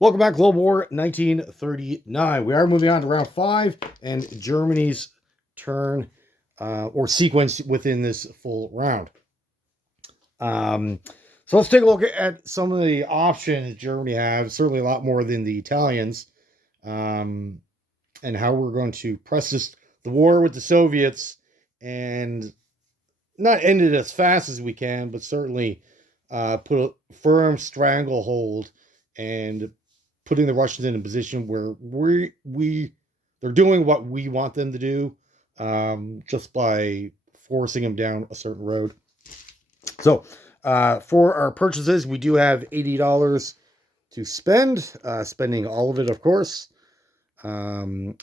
Welcome back, Global War 1939. We are moving on to round 5 and Germany's turn or sequence within this full round. So let's take a look at some of the options Germany have, certainly a lot more than the Italians, and how we're going to press the war with the Soviets and not end it as fast as we can, but certainly put a firm stranglehold and putting the Russians in a position where they're doing what we want them to do, just by forcing them down a certain road. So for our purchases, we do have $80 to spend, spending all of it, of course. And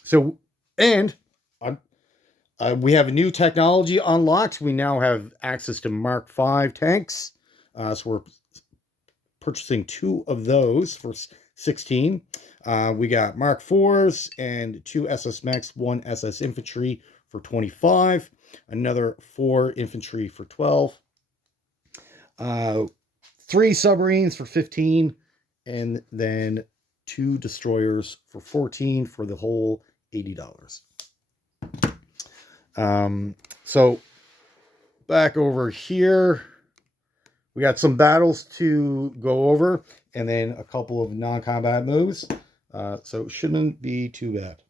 we have a new technology unlocked. We now have access to Mark V tanks. So we're purchasing 2 of those for 16. We got Mark IVs and 2 SS Mechs, 1 SS Infantry for 25, another 4 infantry for 12, 3 submarines for 15, and then 2 destroyers for 14 for the whole $80. So back over here, we got some battles to go over and then a couple of non-combat moves. So it shouldn't be too bad.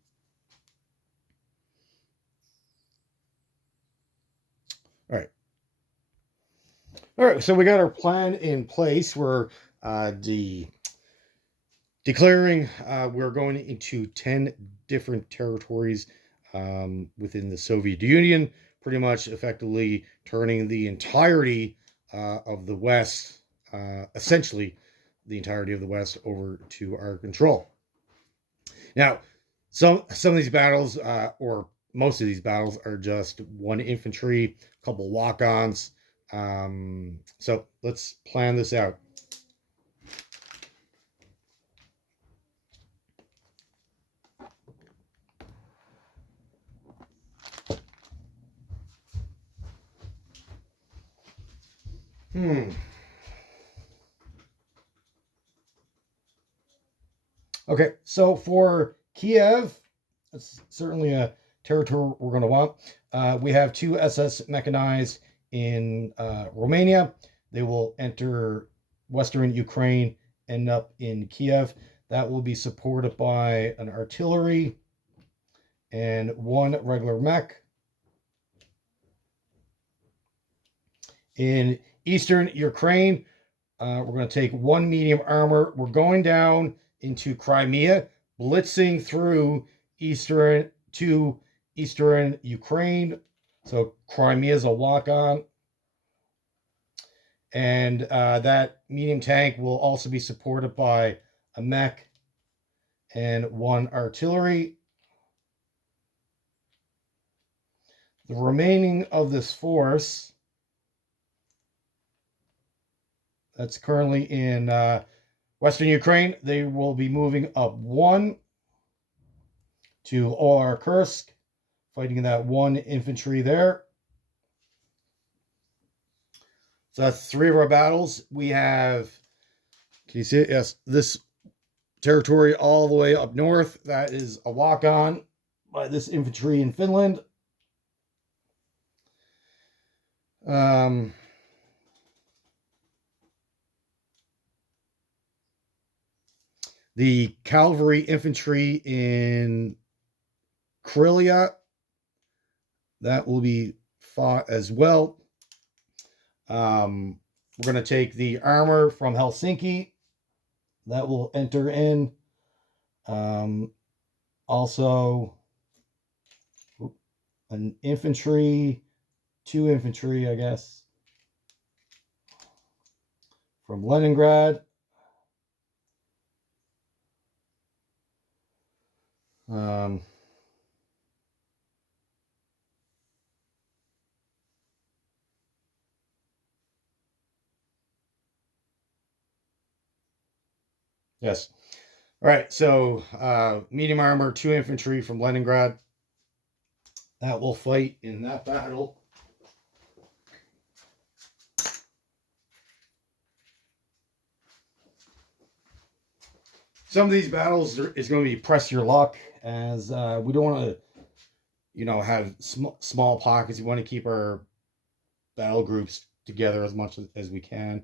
All right, so we got our plan in place. We're declaring we're going into 10 different territories within the Soviet Union, pretty much effectively turning the entirety of the West, essentially the entirety of the West, over to our control. Now, some of these battles, or most of these battles, are just 1 infantry, a couple walk-ons. So let's plan this out. Okay, so for Kiev, it's certainly a territory we're going to want. We have 2 SS Mechanized in Romania. They will enter Western Ukraine, end up in Kiev. That will be supported by an artillery and 1 regular mech. In Eastern Ukraine, we're going to take 1 medium armor. We're going down into Crimea, blitzing through eastern Ukraine. So Crimea is a walk-on. And that medium tank will also be supported by a mech and 1 artillery. The remaining of this force that's currently in Western Ukraine, they will be moving up 1 to OR Kursk, fighting that 1 infantry there. So that's 3 of our battles. We have, can you see it? Yes, this territory all the way up north, that is a walk-on by this infantry in Finland. The cavalry infantry in Karelia, that will be fought as well. We're going to take the armor from Helsinki. That will enter in. Also, an infantry, 2 infantry, I guess, from Leningrad. Yes. All right, so medium armor, 2 infantry from Leningrad. That will fight in that battle. some of these battles is going to be press your luck, as we don't want to, have small pockets. We want to keep our battle groups together as much as we can.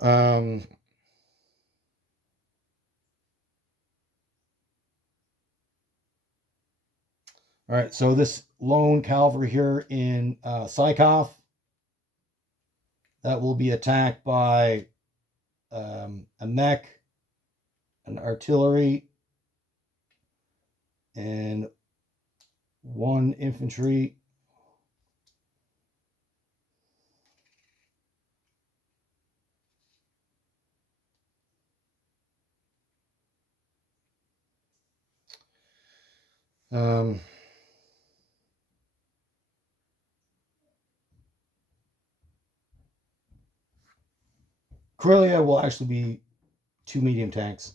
Um, all right, so this lone cavalry here in Psychoff, that will be attacked by a mech, an artillery, and one infantry. Um, Karelia will actually be 2 medium tanks,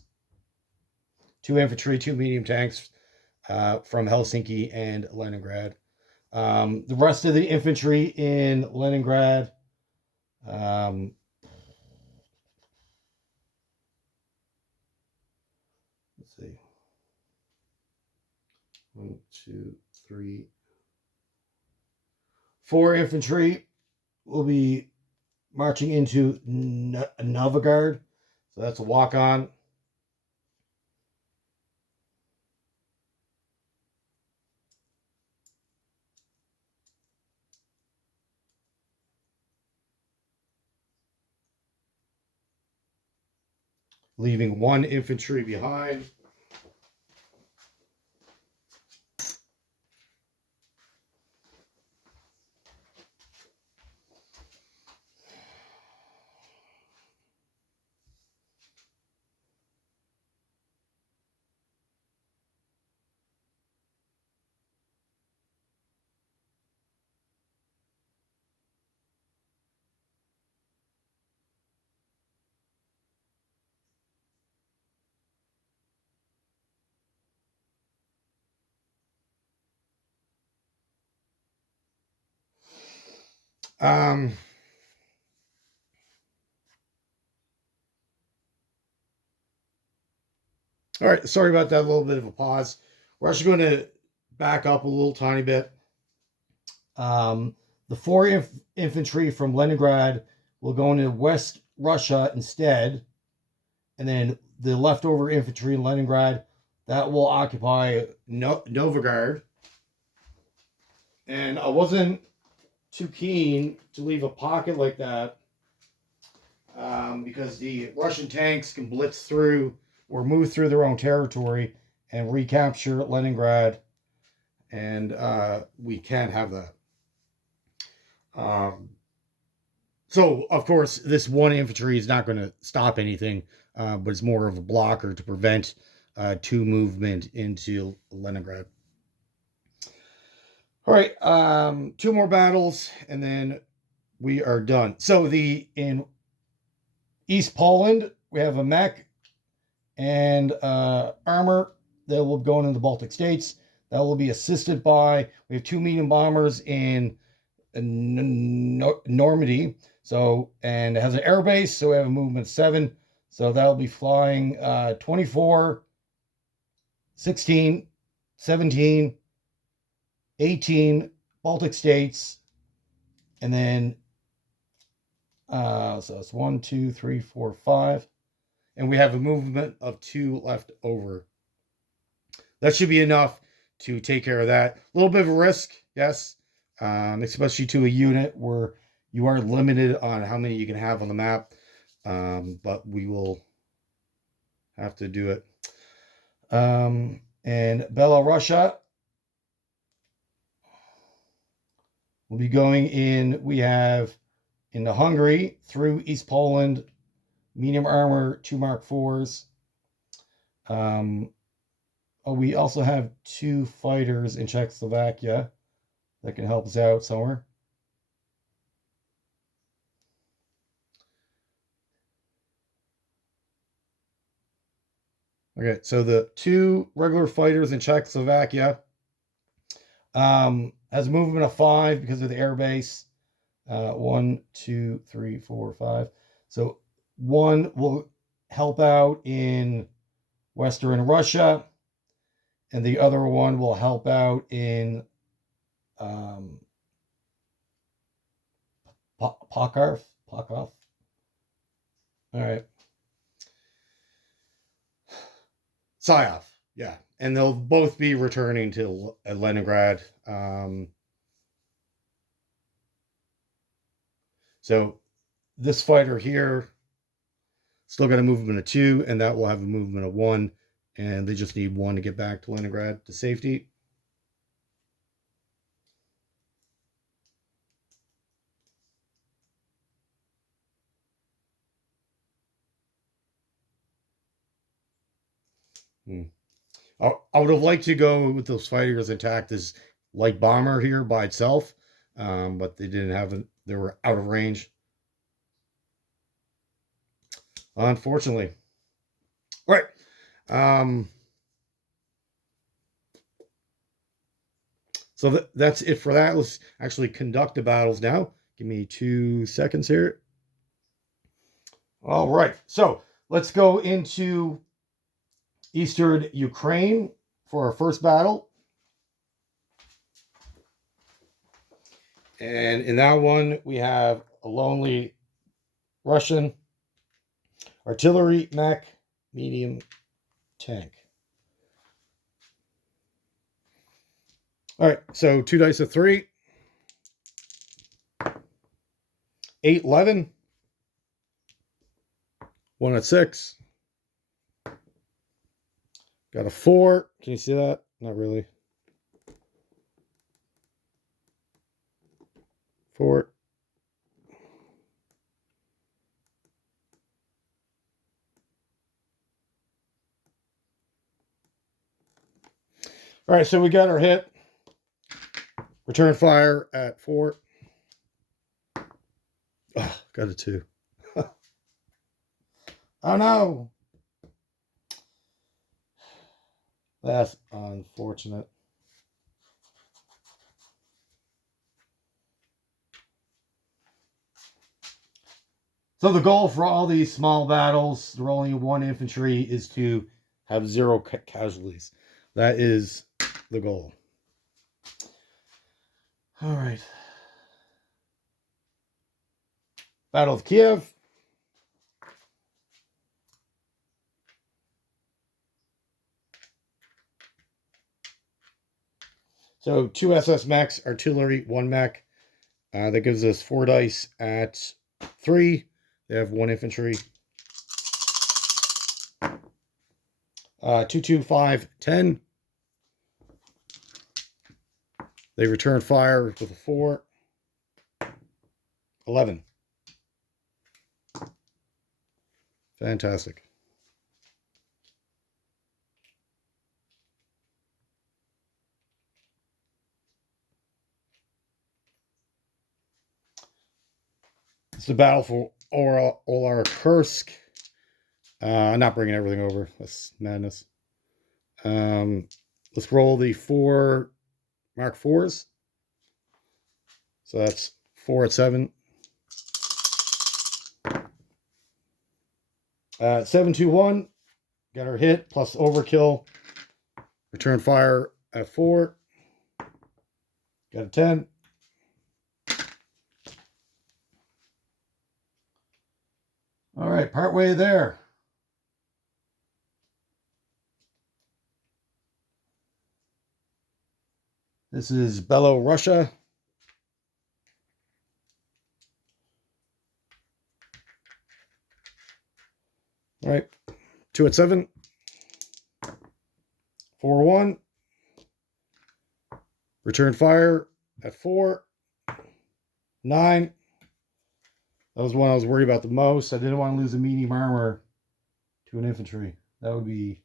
2 infantry, 2 medium tanks from Helsinki and Leningrad. The rest of the infantry in Leningrad, let's see, 1, 2, 3, 4 infantry will be marching into Novgorod. So that's a walk on. Leaving 1 infantry behind. Um, all right, sorry about that little bit of a pause. We're actually going to back up a little tiny bit. The 4 infantry from Leningrad will go into West Russia instead, and then the leftover infantry in Leningrad that will occupy Novgorod. And I wasn't too keen to leave a pocket like that because the Russian tanks can blitz through or move through their own territory and recapture Leningrad, and we can't have that. So, of course, this 1 infantry is not going to stop anything, but it's more of a blocker to prevent 2 movement into Leningrad. All right, 2 more battles, and then we are done. So, in East Poland, we have a mech and armor that will go into the Baltic states. That will be assisted by, we have 2 medium bombers in Normandy. So, and it has an air base, so we have a movement 7. So that'll be flying 24, 16, 17, 18 Baltic states, and then so it's 1, 2, 3, 4, 5, and we have a movement of 2 left over. That should be enough to take care of that. A little bit of a risk, yes, especially to a unit where you are limited on how many you can have on the map, but we will have to do it. And Belarusia will be going in. We have into Hungary through East Poland, medium armor, 2 Mark IVs. We also have 2 fighters in Czechoslovakia that can help us out somewhere. Okay, so the 2 regular fighters in Czechoslovakia has a movement of 5 because of the air base. 1, 2, 3, 4, 5. So 1 will help out in Western Russia, and the other one will help out in Pokarth. All right. Psyoff. Yeah. And they'll both be returning to Leningrad. So this fighter here still got a movement of 2, and that will have a movement of 1. And they just need 1 to get back to Leningrad to safety. I would have liked to go with those fighters attack this light bomber here by itself, but they didn't have it. They were out of range, unfortunately. All right. So that's it for that. Let's actually conduct the battles now. Give me 2 seconds here. All right. So let's go into Eastern Ukraine for our first battle. And in that one, we have a lonely Russian artillery mech medium tank. All right, so 2 dice of 3. 8, 11. 1 at 6. Got a 4. Can you see that? Not really. 4. All right, so we got our hit. Return fire at 4. Oh, got a 2. Oh no. That's unfortunate. So the goal for all these small battles, rolling 1 infantry, is to have 0 casualties. That is the goal. All right. Battle of Kiev. So 2 SS mechs, artillery, 1 mech. That gives us 4 dice at 3. They have 1 infantry. 2, 2, 5, 10. They return fire with a 4. 11. Fantastic. It's the battle for Olar Kursk. I'm not bringing everything over. That's madness. Let's roll the 4 Mark 4s. So that's 4 at 7. 7, 2, 1. Got our hit plus overkill. Return fire at 4. Got a 10. All right, partway there. This is Belorussia. All right, 2 at 7. 4, 1. Return fire at 4. 9. That was the one I was worried about the most. I didn't want to lose a medium armor to an infantry. That would be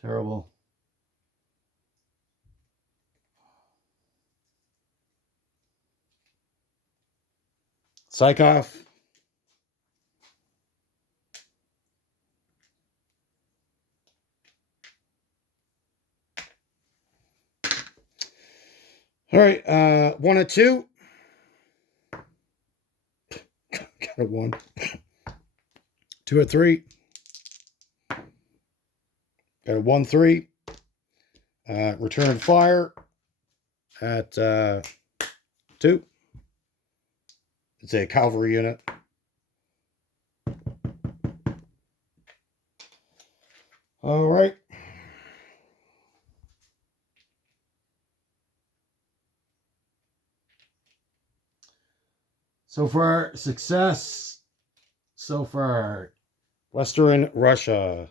terrible. Psychoff. All right, 1 at 2. Got a 1. 2 at 3. Got a 1-3. Return fire at 2. It's a cavalry unit. All right. So far, success. So far, Western Russia.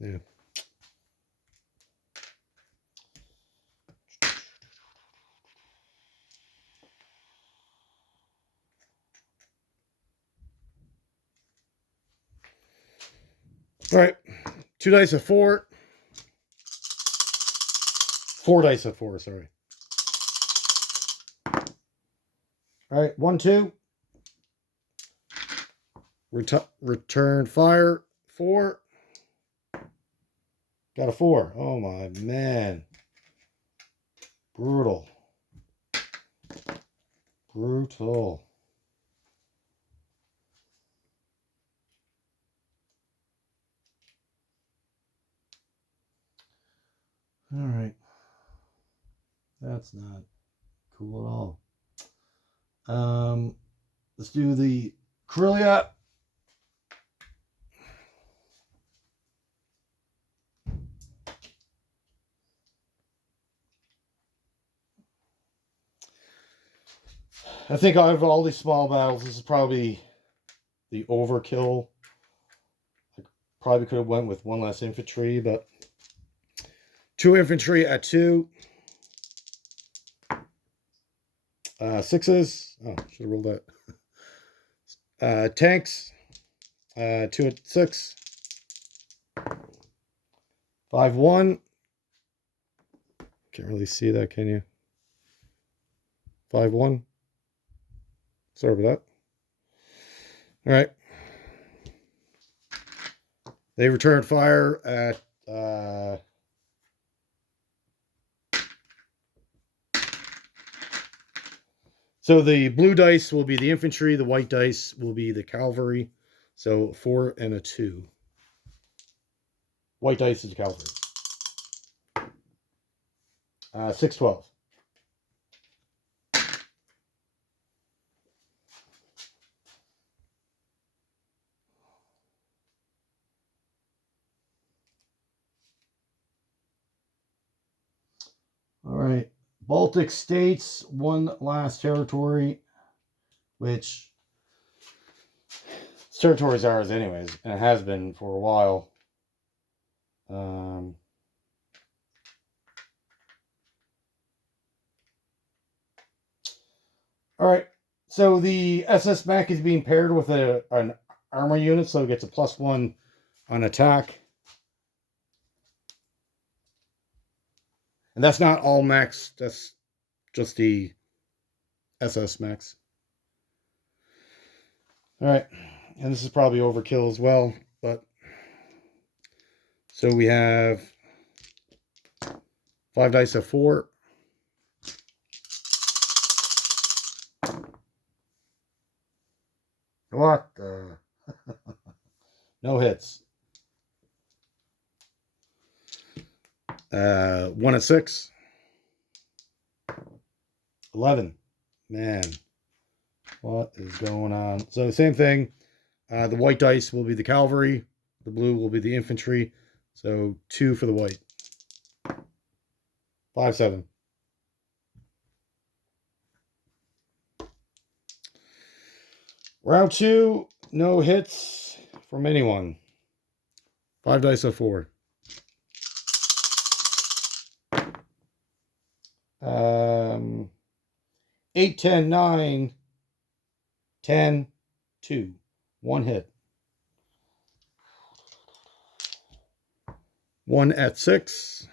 Yeah. All right. 2 dice of 4. 4 dice of 4, sorry. All right. 1, 2. Return fire. 4. Got a 4. Oh my man. Brutal. Brutal. All right. That's not cool at all. Let's do the Corellia. I think out of all these small battles, this is probably the overkill. I probably could have went with 1 less infantry, but 2 infantry at 2. 6s. Oh, should have rolled that. Tanks. 2 at 6. 5-1. Can't really see that, can you? 5-1. Sorry about that. All right. They return fire at so the blue dice will be the infantry, the white dice will be the cavalry. So 4 and a 2. White dice is the cavalry. 6-12. All right. Baltic states, 1 last territory, which this territory is ours anyways, and it has been for a while. All right. So the SS Mech is being paired with an armor unit, so it gets a +1 on attack. And that's not all mechs, that's just the SS mechs. All right. And this is probably overkill as well, but so we have 5 dice of 4. What the? No hits. 1 at 6. 11. Man, what is going on? So same thing. The white dice will be the cavalry. The blue will be the infantry. So 2 for the white. 5-7. Round 2. No hits from anyone. 5 dice of 4. 8, 10, 9, 10, 2. 1 hit. 1 at 6.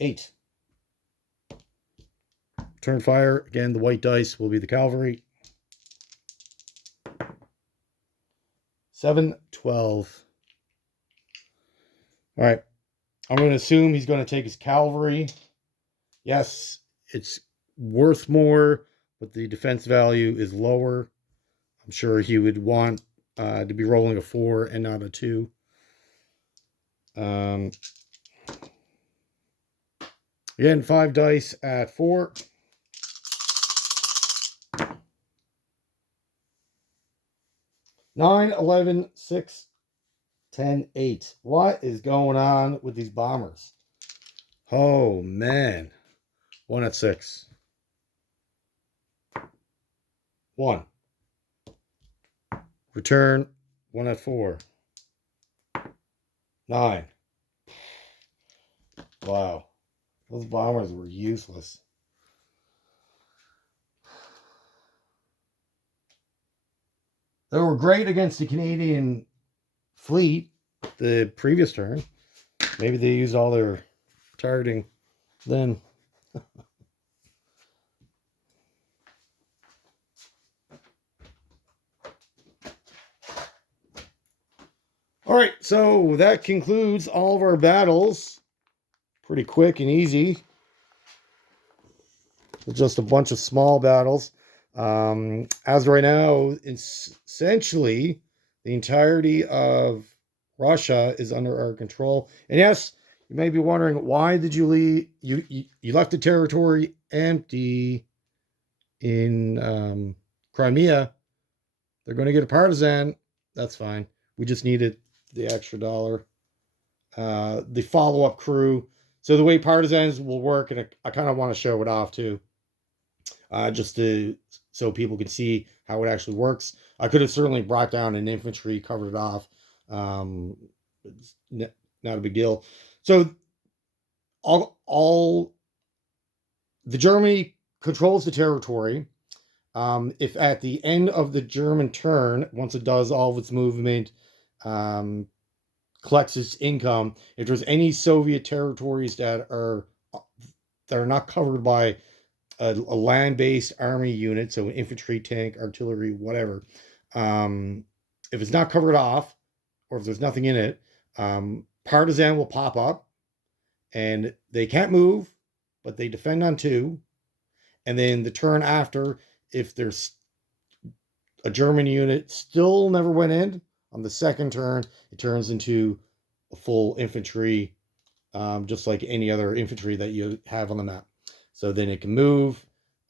8. Turn fire. Again, the white dice will be the cavalry. 7, 12. All right. I'm going to assume he's going to take his cavalry. Yes, it's worth more, but the defense value is lower. I'm sure he would want to be rolling a 4 and not a 2. Again, 5 dice at 4. 9, 11, 6, 10, 8. What is going on with these bombers? Oh, man. 1 at 6. 1. Return. 1 at 4. 9. Wow. Those bombers were useless. They were great against the Canadian fleet the previous turn. Maybe they used all their targeting then. All right, so that concludes all of our battles. Pretty quick and easy. Just a bunch of small battles. As right now, it's essentially the entirety of Russia is under our control. And yes, you may be wondering, why did you leave? You left the territory empty in Crimea. They're going to get a partisan. That's fine. We just needed the extra dollar. The follow-up crew. So the way partisans will work, and I kind of want to show it off too, just so people can see how it actually works. I could have certainly brought down an infantry, covered it off. It's not a big deal. So all the Germany controls the territory. If at the end of the German turn, once it does all of its movement, collects its income, if there's any Soviet territories that are not covered by a land-based army unit, so an infantry, tank, artillery, whatever, if it's not covered off, or if there's nothing in it, partisan will pop up, and they can't move, but they defend on 2. And then the turn after, if there's a German unit still never went in, on the second turn, it turns into a full infantry, just like any other infantry that you have on the map. So then it can move,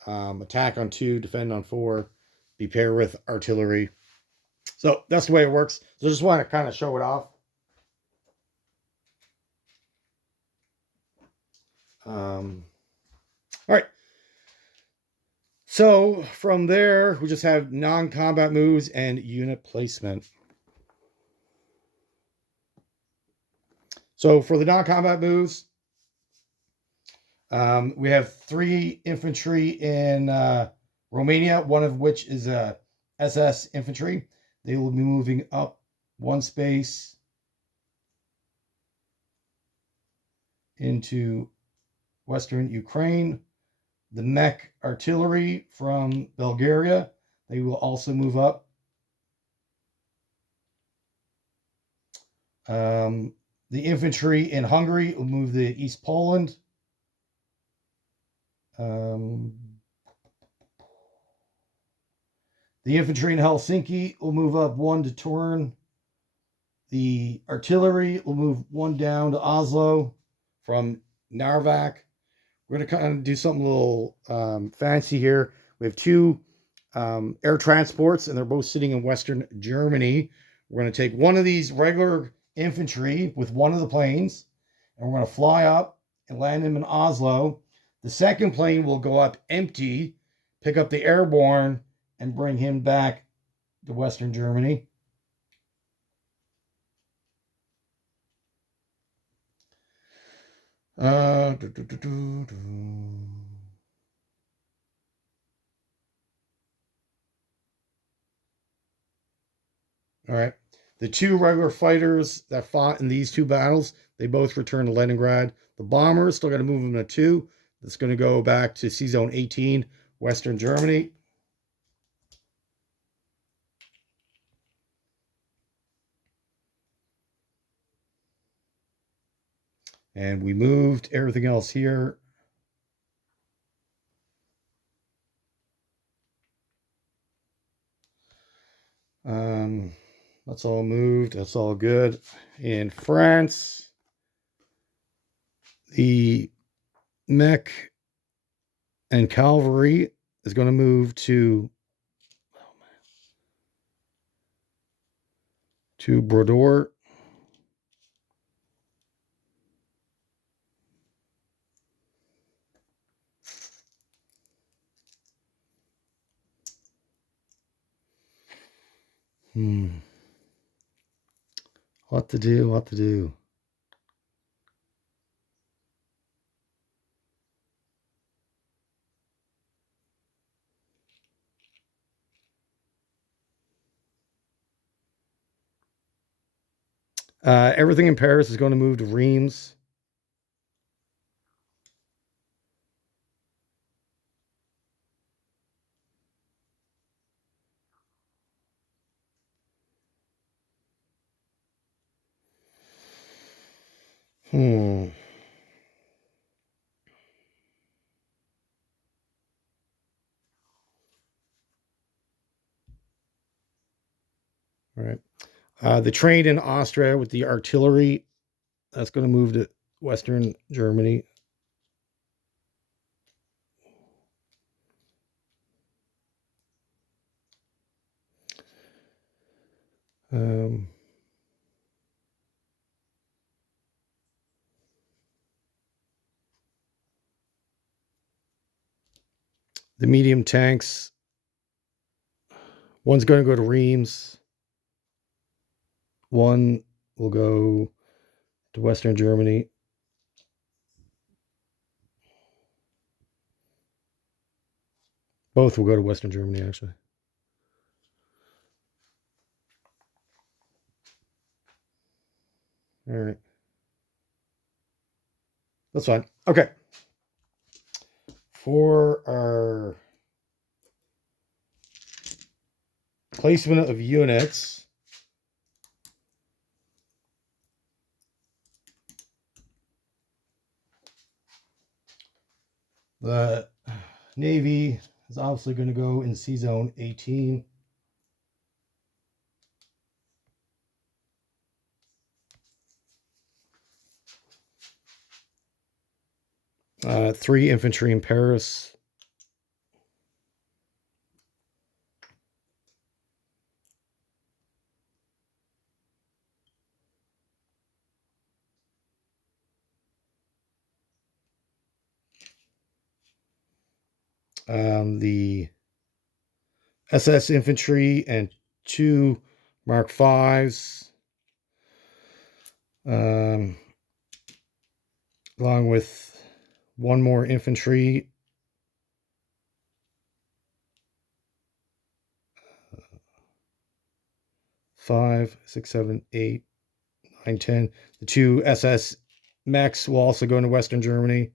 attack on 2, defend on 4, be paired with artillery. So that's the way it works. So I just want to kind of show it off. All right. So from there, we just have non-combat moves and unit placement. So for the non-combat moves, we have 3 infantry in Romania, one of which is a SS infantry. They will be moving up 1 space into Western Ukraine. The mech artillery from Bulgaria, they will also move up. The infantry in Hungary will move to East Poland. The infantry in Helsinki will move up 1 to Turn. The artillery will move 1 down to Oslo from Narvak. We're going to kind of do something a little fancy here. We have 2 air transports, and they're both sitting in Western Germany. We're going to take one of these regular infantry with one of the planes, and we're going to fly up and land him in Oslo. The second plane will go up empty, pick up the airborne, and bring him back to Western Germany. All right. The 2 regular fighters that fought in these 2 battles, they both returned to Leningrad. The bombers still got to move them to 2. That's going to go back to C Zone 18, Western Germany. And we moved everything else here. That's all moved. That's all good. In France, the mech and cavalry is going to move to Brodeur. What to do. Everything in Paris is going to move to Reims. All right. The train in Austria with the artillery, that's going to move to Western Germany. The medium tanks, one's going to go to Reims. One will go to Western Germany. Both will go to Western Germany, actually. All right. That's fine. Okay. For our placement of units, the Navy is obviously going to go in C Zone 18. Three infantry in Paris. The SS infantry and 2 Mark 5s. Along with 1 more infantry. 5, 6, 7, 8, 9, 10. The 2 SS mechs will also go into Western Germany.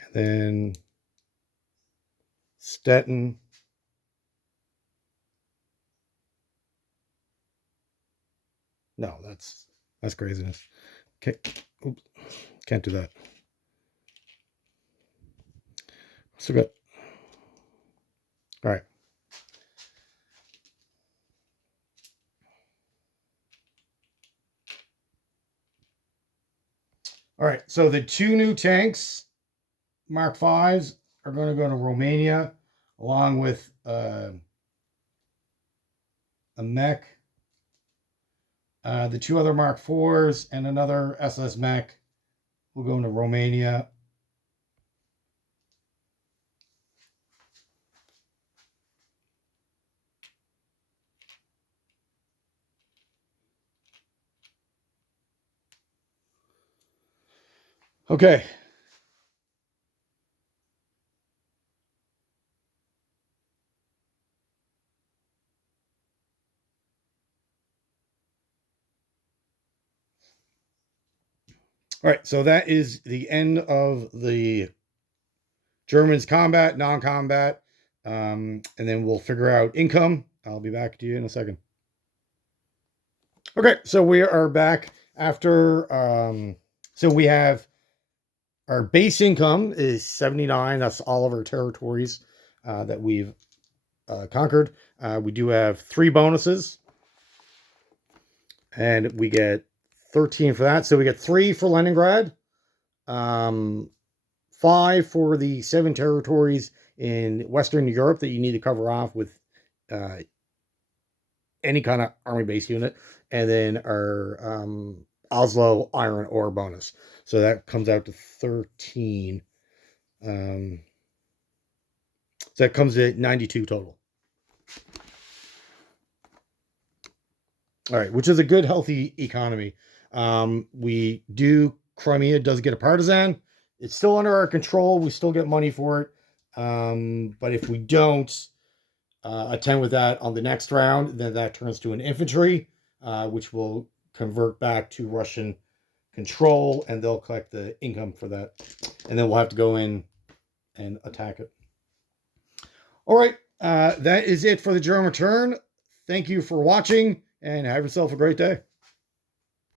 And then Stettin. No, that's craziness. Okay. Oops. Can't do that. So good. All right. All right. So the 2 new tanks, Mark 5s, are going to go to Romania, along with a mech. The 2 other Mark 4s and another SS mech will go into Romania. Okay. All right, so that is the end of the Germans combat, non-combat, and then we'll figure out income. I'll be back to you in a second. Okay, so we are back after. So we have our base income is 79. That's all of our territories that we've conquered. We do have 3 bonuses, and we get 13 for that. So we get 3 for Leningrad, 5 for the 7 territories in Western Europe that you need to cover off with any kind of army base unit, and then our Oslo iron ore bonus. So that comes out to 13. So that comes at 92 total. All right, which is a good, healthy economy. Crimea does get a partisan. It's still under our control. We still get money for it. But if we don't attend with that on the next round, then that turns to an infantry, which will convert back to Russian control, and they'll collect the income for that. And then we'll have to go in and attack it. All right, that is it for the German return. Thank you for watching, and have yourself a great day.